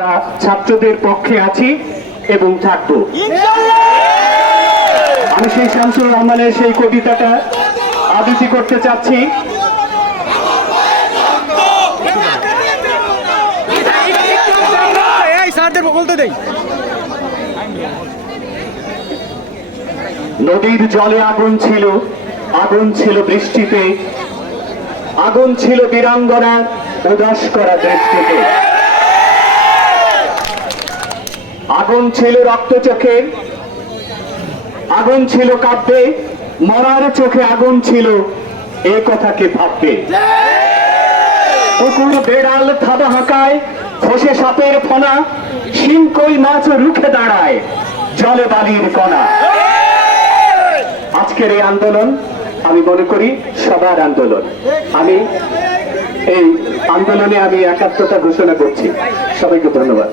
আমরা ছাত্রদের পক্ষে আছি এবং থাকবো। আমি সেই শামসুর রহমানের সেই কবিতাটা আবৃত্তি করতে চাচ্ছি। নদীর জলে আগুন ছিল বৃষ্টিতে, আগুন ছিল বীরাঙ্গনার উদাস করা দৃষ্টিতে, আগুন ছিল রক্ত চোখে, আগুন ছিল কাব্যে, মরার চোখে আগুন ছিল, এ কথাকে ভাববে। কুকুর বেড়াল থাবা হাঁকায়, খসে সাপের ফনা, শিংকই মাছ রুখে দাঁড়ায়, জলে বালির কণা। আজকের এই আন্দোলন আমি মনে করি সবার আন্দোলন। আমি এই আন্দোলনে আমি একাত্মতা ঘোষণা করছি। সবাইকে ধন্যবাদ।